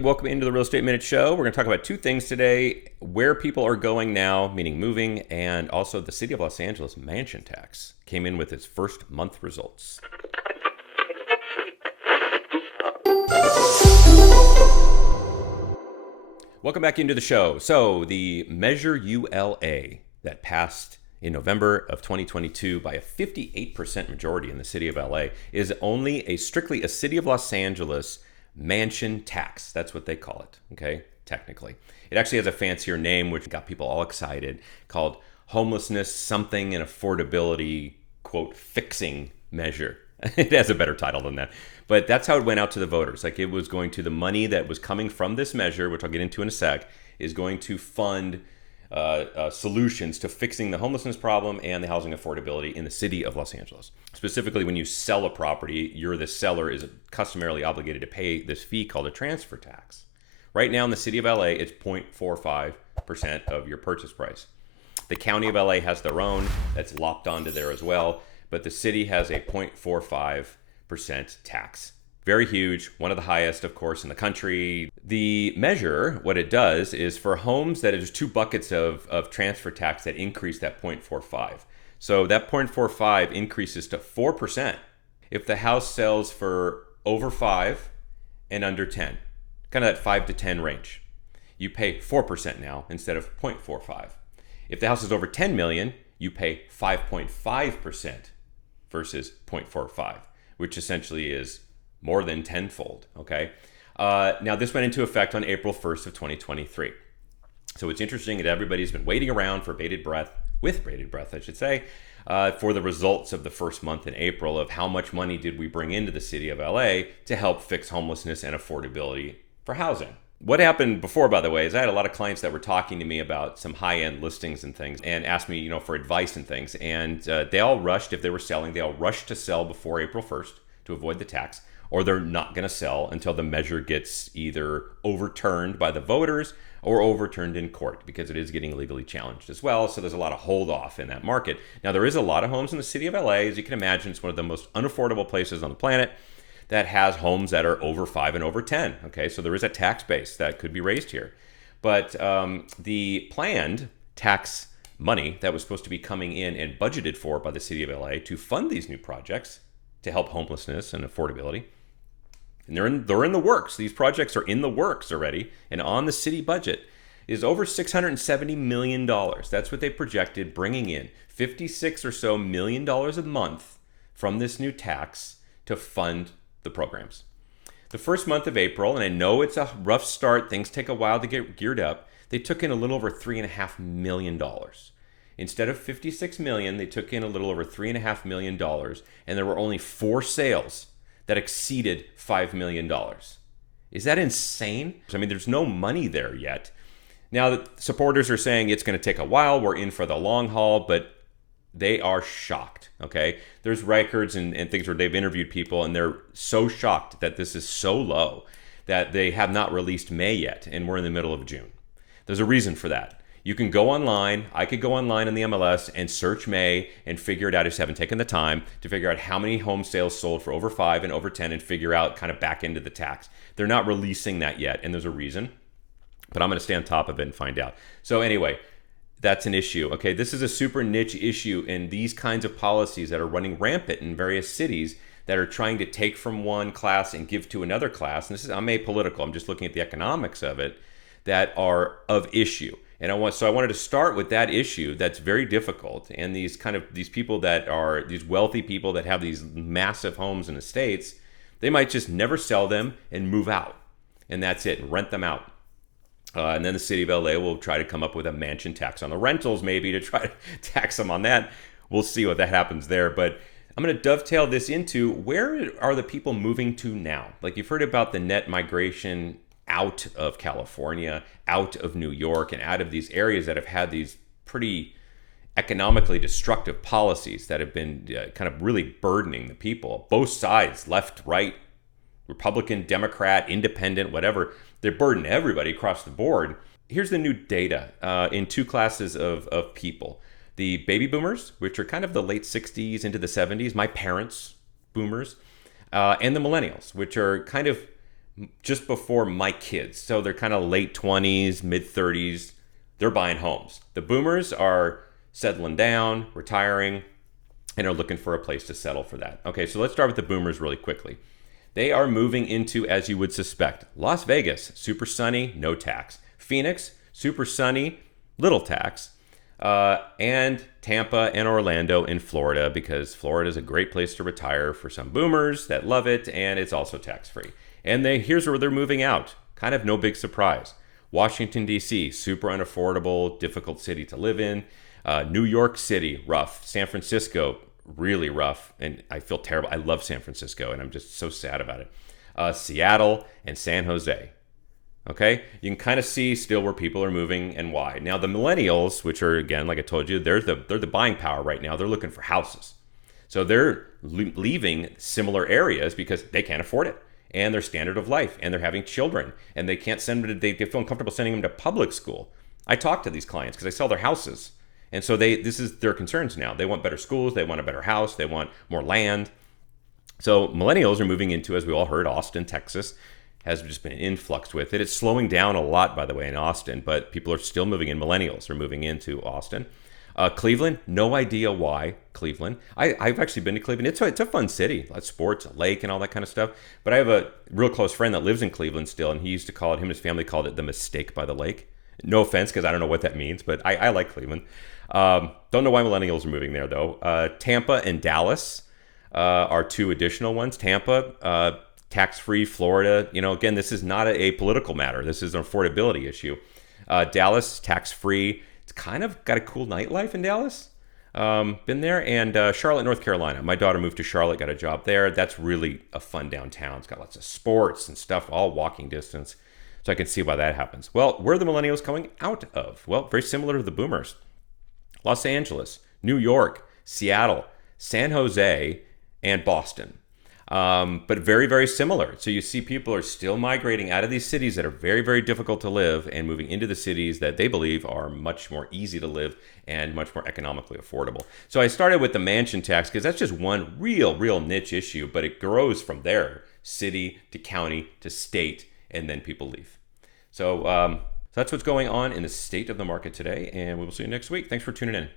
Welcome into the Real Estate Minute Show. We're going to talk about two things today: where people are going now, meaning moving, and also the City of Los Angeles mansion tax came in with its first month results. Welcome back into the show. So the Measure ULA that passed in November of 2022 by a 58% majority in the City of LA is only strictly a City of Los Angeles mansion tax. That's what they call it, okay, technically. It actually has a fancier name, which got people all excited, called homelessness something and affordability, quote, fixing measure. It has a better title than that. But that's how it went out to the voters. Like, it was going to, the money that was coming from this measure, which I'll get into in a sec, is going to fund solutions to fixing the homelessness problem and the housing affordability in the City of Los Angeles. Specifically, when you sell a property, the seller is customarily obligated to pay this fee called a transfer tax. Right now in the City of LA, it's 0.45% of your purchase price. The County of LA has their own that's lopped onto there as well, but the city has a 0.45% tax. Very huge, one of the highest, of course, in the country. The measure, what it does is for homes that there's two buckets of transfer tax that increase that 0.45. So that 0.45 increases to 4% if the house sells for over 5 and under 10, kind of that 5 to 10 range. You pay 4% now instead of 0.45. If the house is over 10 million, you pay 5.5% versus 0.45, which essentially is more than tenfold, okay? Now, this went into effect on April 1st of 2023. So it's interesting that everybody's been waiting around with bated breath, I should say, for the results of the first month in April of how much money did we bring into the City of LA to help fix homelessness and affordability for housing. What happened before, by the way, is I had a lot of clients that were talking to me about some high-end listings and things and asked me, for advice and things. And they all rushed, if they were selling, they all rushed to sell before April 1st to avoid the tax, or they're not going to sell until the measure gets either overturned by the voters or overturned in court, because it is getting legally challenged as well. So there's a lot of hold off in that market. Now, there is a lot of homes in the City of LA. As you can imagine, it's one of the most unaffordable places on the planet that has homes that are over 5 and over 10. Okay, so there is a tax base that could be raised here. But the planned tax money that was supposed to be coming in and budgeted for by the City of LA to fund these new projects to help homelessness and affordability, and they're in the works. These projects are in the works already, and on the city budget is over $670 million. That's what they projected, bringing in $56 or so million a month from this new tax to fund the programs. The first month of April, and I know it's a rough start, things take a while to get geared up, they took in a little over $3.5 million. Instead of $56 million, they took in a little over $3.5 million, and there were only 4 sales that exceeded $5 million. Is that insane? I mean, there's no money there yet. Now, the supporters are saying it's going to take a while. We're in for the long haul, but they are shocked, okay? There's records and things where they've interviewed people, and they're so shocked that this is so low that they have not released May yet, and we're in the middle of June. There's a reason for that. You can go online. I could go online in the MLS and search May and figure it out. I just haven't taken the time to figure out how many home sales sold for over 5 and over 10 and figure out kind of back into the tax. They're not releasing that yet, and there's a reason, but I'm going to stay on top of it and find out. So anyway, that's an issue. Okay, this is a super niche issue, and these kinds of policies that are running rampant in various cities that are trying to take from one class and give to another class. And I'm apolitical. I'm just looking at the economics of it, that are of issue. And I wanted to start with that issue that's very difficult. And these people that are these wealthy people that have these massive homes and estates, they might just never sell them and move out. And that's it, rent them out. And then the City of LA will try to come up with a mansion tax on the rentals, maybe, to try to tax them on that. We'll see what that happens there. But I'm going to dovetail this into, where are the people moving to now? Like, you've heard about the net migration out of California, out of New York, and out of these areas that have had these pretty economically destructive policies that have been kind of really burdening the people. Both sides, left, right, Republican, Democrat, independent, whatever, they burden everybody across the board. Here's the new data in 2 classes of people. The baby boomers, which are kind of the late 60s into the 70s, my parents' boomers, and the millennials, which are kind of just before my kids. So they're kind of late 20s, mid 30s. They're buying homes. The boomers are settling down, retiring, and are looking for a place to settle for that. Okay, so let's start with the boomers really quickly. They are moving into, as you would suspect, Las Vegas, super sunny, no tax. Phoenix, super sunny, little tax. And Tampa and Orlando in Florida, because Florida is a great place to retire for some boomers that love it, and it's also tax-free. And here's where they're moving out. Kind of no big surprise. Washington, D.C., super unaffordable, difficult city to live in. New York City, rough. San Francisco, really rough. And I feel terrible. I love San Francisco, and I'm just so sad about it. Seattle and San Jose. Okay, you can kind of see still where people are moving and why. Now the millennials, which are, again, like I told you, they're the buying power right now. They're looking for houses, so they're leaving similar areas because they can't afford it, and their standard of life, and they're having children, and they can't send them. They feel uncomfortable sending them to public school. I talk to these clients because I sell their houses, and so this is their concerns now. They want better schools, they want a better house, they want more land. So millennials are moving into, as we all heard, Austin, Texas. Has just been an influx with it. It's slowing down a lot, by the way, in Austin, but people are still moving in. Millennials are moving into Austin. Cleveland, no idea why Cleveland. I've actually been to Cleveland. It's a fun city. Lots of sports, a lake, and all that kind of stuff. But I have a real close friend that lives in Cleveland still, and he used to call it, him and his family called it the mistake by the lake. No offense, because I don't know what that means, but I like Cleveland. Don't know why millennials are moving there, though. Tampa and Dallas are two additional ones. Tampa, tax-free. Florida, again, this is not a political matter. This is an affordability issue. Dallas, tax-free. It's kind of got a cool nightlife in Dallas. Been there. And Charlotte, North Carolina. My daughter moved to Charlotte, got a job there. That's really a fun downtown. It's got lots of sports and stuff, all walking distance. So I can see why that happens. Well, where are the millennials coming out of? Well, very similar to the boomers. Los Angeles, New York, Seattle, San Jose, and Boston. But very, very similar. So you see people are still migrating out of these cities that are very, very difficult to live and moving into the cities that they believe are much more easy to live and much more economically affordable. So I started with the mansion tax because that's just one real niche issue, but it grows from there, city to county to state, and then people leave. So that's what's going on in the state of the market today, and we will see you next week. Thanks for tuning in.